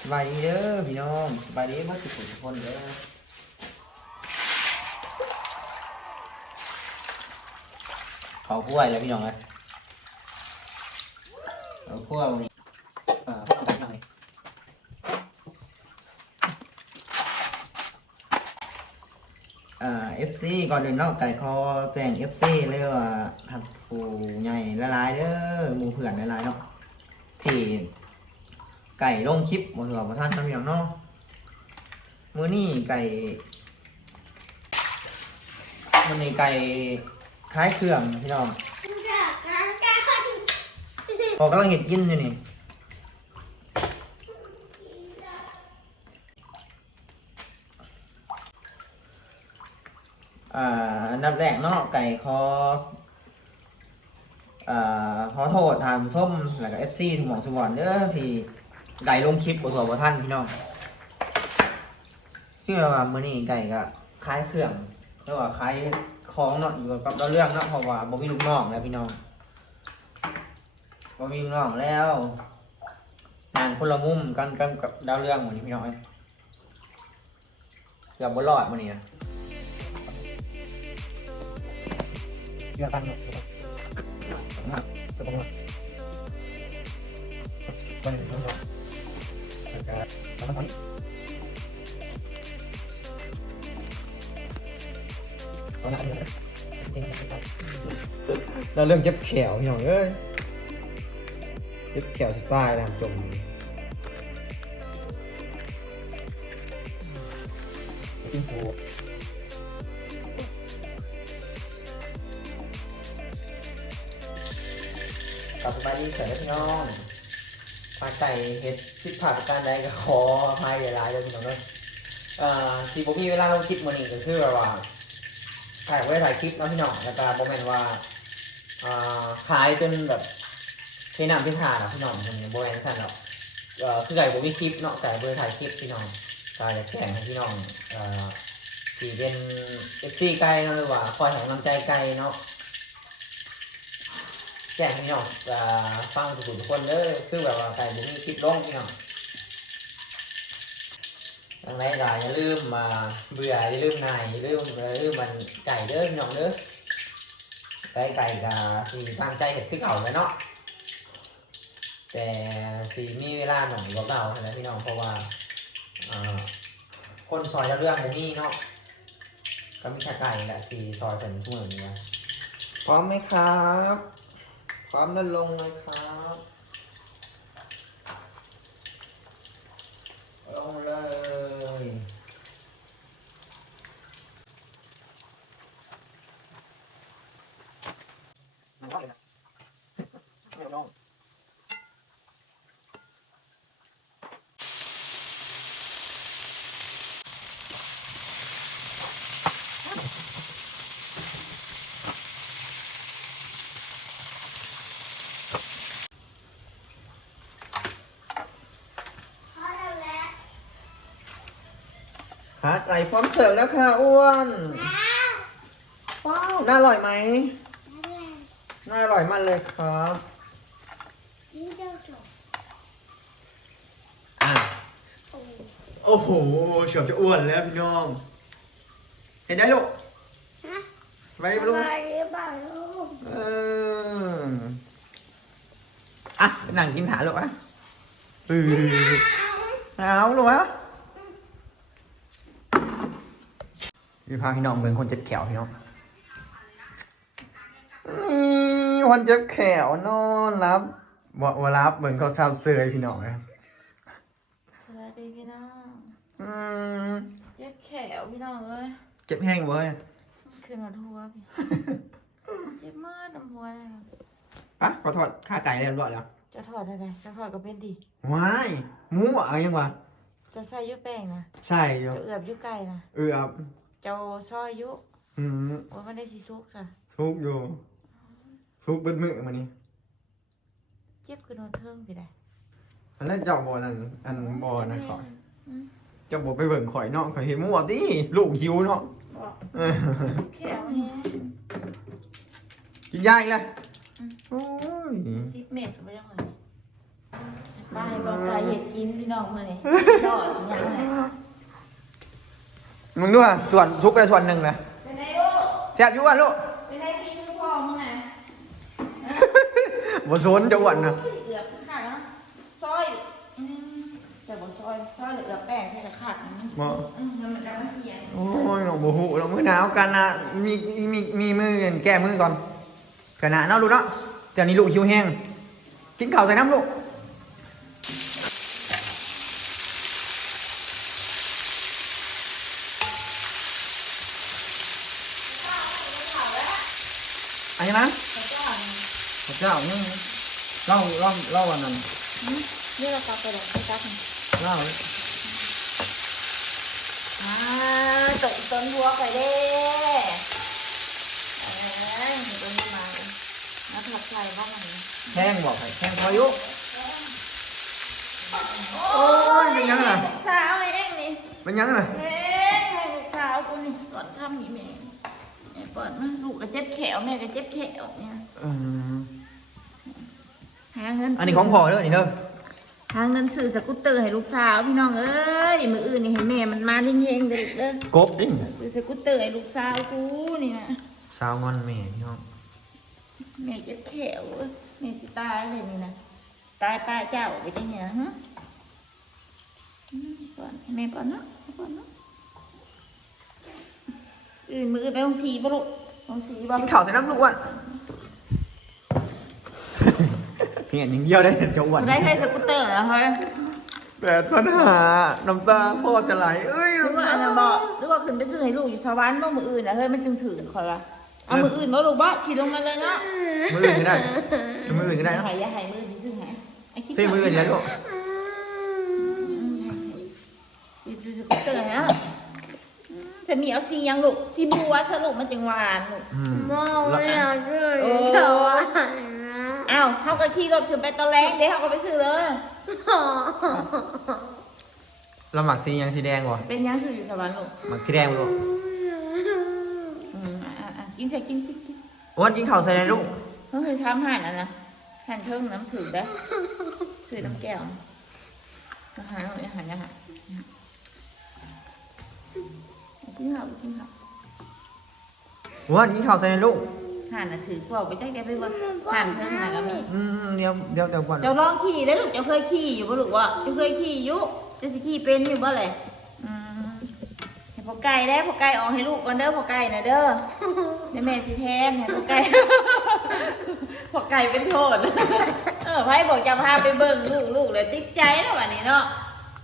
สบายดีเด้อพี่น้องสบายดีมาสุขทุกคนเด้อเขาคั่วแล้วพี่น้องเลยเขาคั่ววันนี้อ่าตักหน่อยอ่า FC ก่อนอื่นเนาะไก่คอแจ้ง FC เลยกว่าทักผู้ใหญ่ละลายเด้อหมูเผื่อนละลายเนาะที่ ไก่ลงคลิปบนหัวพระท่านทำอย่างเนาะมื้อนี้ไก่มื้อนี้ไก่คล้ายเครื่องพี่น้องพอกำลังเห็ดกินอยู่นี่อ่าอันดับแรกเนาะไก่คออ่าขอโทษทางส้มแล้วก็เอฟซีทุกหมองสวรรค์เด้อที่ ไก่ลงคลิปบทสวบท่านพี่น้องที่ว่ามื่อนี้ไก่ก็คล้ายเครื่องเรียกว่าคล้ายคล้องเนาะอยู่กับเราเรื่องเนาะเพราะว่าบ่มีลูกน้องแล้วพี่น้องบ่มีลูกน้องแล้วนางคนละมุมกันกันกับดาวเรื่องหมดนี้พี่น้องเอ้ยเกือบบ่รอดมื่อนี้นะเรือตันเนี่ยจะต้องมา แล้วก็แล้วก็ตอนนี้เอาหน้าเลยจริงๆเราเรื่องเจ็บแขวพี่น้องเอ้ยเจ็บแขวสไตล์นะจมที่หูกลับสบายดีเฉยพี่น้อง พาไก่เห็ดคิดผ่าประการใดก็ขออภัยหลายๆเลยพี่น้องเด้อเอ่อที่ผมมีเวลาลงคลิปมื่อนี้ก็คือว่าถ่ายไว้ถ่ายคลิปเนาะพี่น้องแล้วก็บอกแม่นว่าอ่าขายจนแบบเทน้ำที่ทาเนาะพี่น้องมันโบแมนสั่นหรอกเอ่อคือไก่ผมมีคลิปเนาะแต่เบอร์ถ่ายคลิปพี่น้องก็อยากแจ้งให้พี่น้องเอ่อที่เป็นเอฟซีไก่เนาะหรือว่าคอยให้กำลังใจไก่เนาะ จ้งให้พี่น้องเอ่อฟังทุกคนทุกคนเด้อคือแบบว่าไก่ผมมีคลิปลงพี่น้องดังนั้นก็อย่าลืมมาเบื่ออย่าลืมนายอย่าลืมอย่าลืมมันไก่เด้อพี่น้องเด้อไก่ไก่ก็สีตามใจเห็ดคือเก่าแล้วเนาะแต่สีมีเวลาหน่อยกว่าเก่านะพี่น้องเพราะว่าคนซอยเรื่องผมมีเนาะก็มีแค่ไก่แหละสีซอยเป็นทุกเหมือนนี้ยพร้อมไหมครับ ความนั้นลงเลยครับลงเลย มันก็เลยนะไม่ลง ขาไก่พร้อมเสิร์ฟแล้วค่ะอ้วนว้าวน่าอร่อยไหมน่าอร่อยมากเลยครับอะโอ้โหเฉือบจะอ้วนแล้วพี่น้อง เห็นได้ลูกไปดิลูกเอออะนั่งกินถาลูกอะเออเอาลูกอะ พี่พาพี่น้องเป็นคนเจ็บแขวพี่น้องนี่คนเจ็บแขวนอนรับบ่บ่รับเหมือนเขาซับเซยพี่น้องนะสวัสดีพี่น้องอืมเจ็บแขวพี่น้องเอ้ยเจ็บแห้งเว้ยขึ้นมาทั่วพี่เจ็บมากน้ำหัวเลยนะอะขอโทษค่าไก่เรียบร้อยแล้วจะถอดอะไรจะถอดก็เป็นดีว้ายหมูอะยังวะจะใส่ยุแป้งนะใช่อยู่จะเอือบยุไก่นะเออเอา เจ้าซอยยุอืมโอ้ยมันได้สีซุกค่ะซุกอยู่ซุกเบิดมือมานี่เจ็บคือโดนเทิงพี่ได้อันนั้นเจ้าบอนั่นอันบอนะขอยเจ้าบอไปเบิ่งข่อยเนาะข่อยเห็นหมูอะดิลูกหิวเนาะบอกเออแขวนี่กินยาอีกแล้วโอ้ยสิบเมตรก็ไม่ยังไงไปบอกไก่เห็ดกินพี่น้องเมื่อนี่รอดสิยังไง มึงดูอะส่วนซุกไปส่วนหนึ่งเลยเป็นไงลูกแซ่บอยู่อะลูกเป็นไงพี่มือพ่อมึงไงบ่สนจะอ้วนนะเอือบขาดนะซอยอืมแต่บ่ซอยซอยเอือบแป้งใส่กระขาดอืมบ่อืมมันมันจะมาเสียโอ้ยน้องบ่ฮู้น้องมือหนาวกันนะมีมีมีมือแก้มือก่อนขนาดเนาะลูกเนาะเดี๋ยวนี้ลูกหิวแห้งกินข้าวใส่น้ำลูก อันนี้นะเขาจ้าพระเจ้านี่เล่าเล่าเล่าวันนั้นนี่เราตักไปหรอกไม่ตักนี่เล่าอ่าตกต้นบัวไปเด้เอ้ยต้นนี้มานักผัดไทยบ้างมันแห้งบอกให้แห้งพอยุโอ้ยเป็นยังไงล่ะลูกสาวเองนี่เป็นยังไงล่ะเอ๊ะให้ลูกสาวกูนี่ก่อนทำนี่แม่แม่ เปิดมาลูกก็เจ็บแขวแม่ก็เจ็บแขวเนี่ยอืมหาเงินอันนี้ของพ่อเด้อนี่เด้อหาเงินซื้อสกูตเตอร์ให้ลูกสาวพี่น้องเอ้ยมืออื่นนี่ให้แม่มันมาเฮงๆเด้อเด้อกบดิซื้อสกูตเตอร์ให้ลูกสาวกูนี่นะสาวงอนแม่พี่น้องแม่เจ็บแขวเว้ยแม่สิตายเลยนี่นะสิตายป้าเจ้าไปจังเนี่ยฮะอืมก่อนให้แม่ก่อนเนาะให้ก่อนเนาะ อื่นมืออื่นไปห้องสีบ่ลูกห้องสีบ่กินข้าวใส่น้ำลูกอ้วนเห็นอย่างเดียวได้จะอ้วนได้ให้สกูตเตอร์เหรอเฮ้ยแปดปัญหาน้ำตาพ่อจะไหลเอ้ยหรือว่าน้ำอันตานั้นบอกหรือว่าขึ้นไปซื้อให้ลูกอยู่สวรรค์บ่มืออื่นนะเฮ้ยมันจึงถือคอยว่าเอามืออื่นบ่ลูกบ่ขี่ลงมาเลยเนาะมืออื่นก็ได้มืออื่นก็ได้เนอะหายอย่าหายมือสิซื้อให้ไอ้คิดซื้อมืออื่นแล้วลูก อยู่ซื้อสกูตเตอร์นะอืม จะมีเอาสียังลูกสีบัวสรุปมันจังหวานลูกอืมมองไม่อยากช่วยโอ้สวรรค์นะอ้าวเขาก็ขี่รถขึ้นไปตอนแรกเดี๋ยวเขาก็ไปซื้อเลย เราหมักสียังสีแดงวะเป็นยังซื้ออยู่สวรรค์ลูกหมักสีแดงลูกอืมอะอะอะกินใส่กินกินกินอ้วนกินข้าวใส่ในลูกเขาเคยทำห่านอะนะห่านเทิงน้ำถือได้ซื้อน้ำแก้วอาหารอาหารอาหาร กินข้าวกินข้าวอ้วนกินข้าวใส่ในลูกห่านน่ะถือกว่าไปจักแกไปว่าห่านเทิงน่ะก็มีอืมเดี๋ยวเดี๋ยวเดี๋ยวก่อนเจ้าลองขี่แล้วลูกเจ้าเคยขี่อยู่บ่ลูกวะเจ้าเคยขี่อยู่เจะสิขี่เป็นอยู่บ่เลยอืมให้พอไก่ได้พอไก่ออกให้ลูกก่อนเด้อพอไก่นะเด้อเดี๋ยวแม่สิแทนให้พอไก่พอไก่เป็นโทษเออไพ่บอกจะพาไปเบิ่งลูกลูกเลยติดใจแล้ววันนี้เนาะ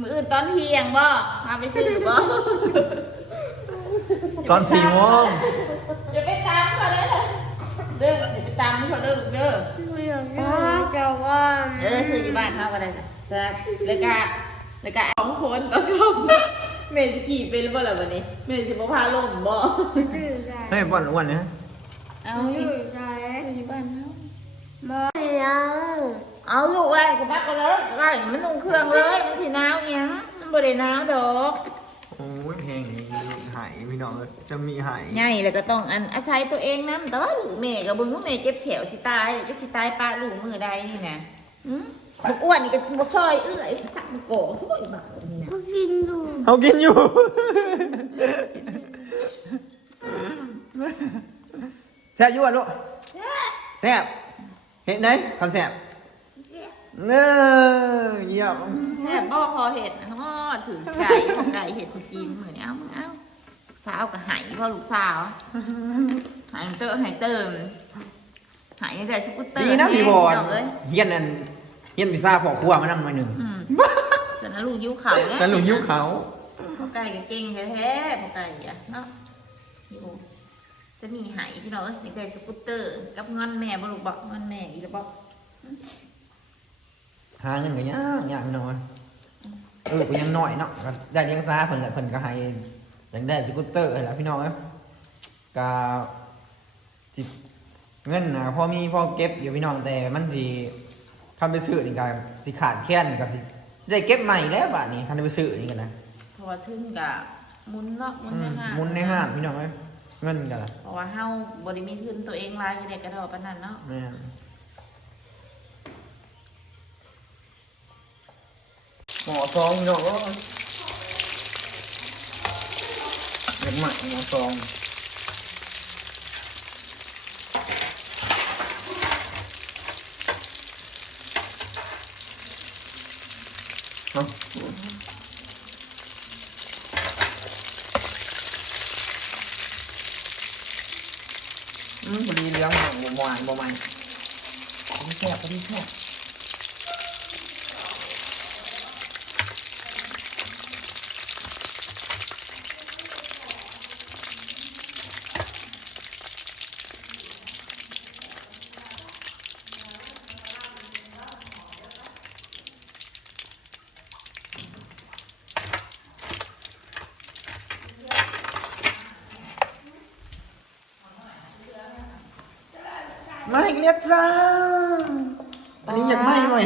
มื้ออื่นตอนเที่ยงบ่พาไปซื้อบ่ ตอนสี่โมงจะไปตามเขาเด้อเด้อเดี๋ยวไปตามเขาเด้อลูกเด้อไม่อยากช่วยสวรรค์เออซื้ออยู่บ้านเขาก็ได้จ้ะจ้ะแล้วก็แล้วก็สองคนตอนชมเมย์สิขี่เป็นหรือเปล่าล่ะวันนี้เมย์สิบ่พาลมบ่สื่อใจให้บ่อนอ้วนนะเอาสื่สิอใจซื้ออยู่บ้านเขามองยังเอาลูกไว้กับพักก็แล้วไว้มันลงเครื่องเลยมันสิหนาวอิหยังมันบ่ได้หนาวดอก โอ้ยเพลงนี้หายพี่น้องเอ้ยจะมีหายใหญ่แล้วก็ต้องอันอาศัยตัวเองนํแต่ว่าลูกแม่ก็เบิ่งว่าแม่เจ็บแขวสิตายก็สิตายป้าลูกมือใดนี่นะหืมบักอ้วนนี่ก็บ่ซอยเอื้อยสักมันโกซวยบักนี่นะก็กินดูเขากินอยู่แซ่บอยู่อะลูกแซ่บเห็นไหมคำแซ่บ เน้อเยี่ยมแซ่บบ่พอเห็ดนะฮอดถือไก่ของไก่เห็ดกูกินมื้อนี้เอามึงเอาลูกสาวก็ใหายพ่อลูกสาวหายเตอร์หายเติมหายแต่ชุกุตเตอร์ดีนะพี่บอลเฮียนนั่นเฮียนพิซซ่าพอครัวมานั่งหน่อยหนึ่งสนลูกยิ้วเขาเนี่ยแต่ลุงยิ้วเขาพ่อไก่ก็เก่งแท้ๆพ่อไก่อะเนาะอยู่จะมีหายพี่น้องเอ้ยแต่สกูตเตอร์ กับงอนแม่บ่ลูกบอกงอนแม่อีกแล้วบอก หาเงินกันยากยากพี่น้องเอ้ยเออกูยังน้อยเนาะก็ได้เลี้ยงซ่าเพิ่นแหละเพิ่นก็ให้อยังได้สกูตเตอร์แหละพี่น้องเอ้ยก็สิเงินนะพอมีพอเก็บอยู่พี่น้องแต่มันสิคันไปซื้อนี่ก็สิขาดแคลนกับสิได้เก็บใหม่แล้วบาดนี้คันไปซื้อนี่กันนะเพราะว่าถึงกับมุนเนาะมุนอืในมห้างหมุนในห้างพี่น้องเอ้ยเงินกันละเพราะว่าเฮาบ่ได้มีทุนตัวเองหลายอยู่ในกระดอกปานนั้นเนาะแม่ หมอซองพี่น้องก็เด็กใหม่หมอ ซองเอาอืมพอดีเลี้ยงหมูหวานบ่มันพอดีแซ่บพอดีแซ่บไม่เรียกจ้า อันนี้อยากไหม้หน่อย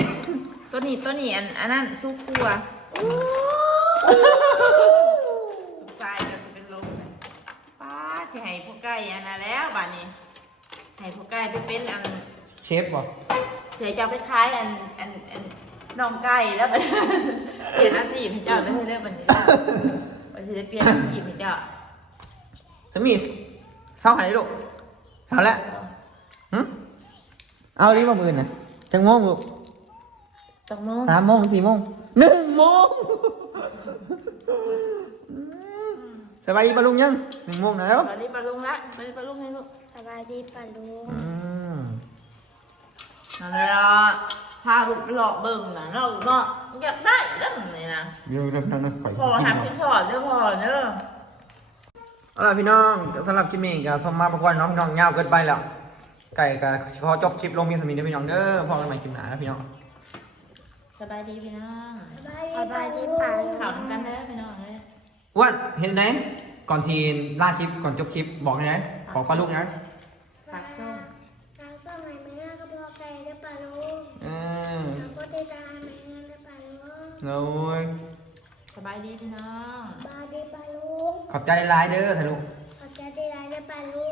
ตัวนี้ตัวนี้อันอันนั้นซุปครัวลูกชายก็จะเป็นลมป้าสิให้พวกไก่อันนั้นแล้วบ้านนี้ให้พวกไก่ไปเป็นอันเชฟบอกเสียเจ้าไปคล้ายอันอันอันน้องไก่แล้วไปเปลี่ยนอาชีพให้เจ้าได้เรื่อยๆบันนี้ว่าสิได้เปลี่ยนอาชีพให้เจ้าสามีเศร้าหายลูกเอาละหึ เอารีบมามือนะจังโมงลูกจังโมงสามโมงสี่โมงหนึ่งโมงสบายดีปะลุงยังหนึ่งโมงนะแล้วตอนนี้ปลาลุงละตอนนี้ปลาลุงให้ลูกสบายดีปะลุงอืมนั่นแหละพาลูกไปหลอกเบิ่งนะเนาะเนาะอยากได้แล้วมันนี่นะเดี๋ยวเริ่มนั่งนะข่อยพอกินทำพี่ชอดเด้อพอเด้อเอาล่ะพี่น้องสำหรับคลิปนี้ก็ชมมาประกวนน้องพี่น้องยาวเกินไปแล้ว ไก่ก็ขอจบคลิปลงเพียงสมีเด้อพี่น้องเด้อพอกันใหม่คลิปหน้านะพี่น้องสบายดีพี่น้องสบายดีปะลุงข่าวทำกันเด้อพี่น้องเลยอ้วนเห็นไหมก่อนทีล่าคลิปก่อนจบคลิปบอกเลยนะบอกป้าลูกนะฝากส้มทางส่งให้แม่ก็พอไก่ได้ปะลุงเออแล้วก็ได้ตามแม่ได้ปะลุงโอ้ยสบายดีพี่น้องสบายดีปะลุงขอบใจหลายๆเด้อสนุกขอบใจได้ไรได้ปะลุงเอ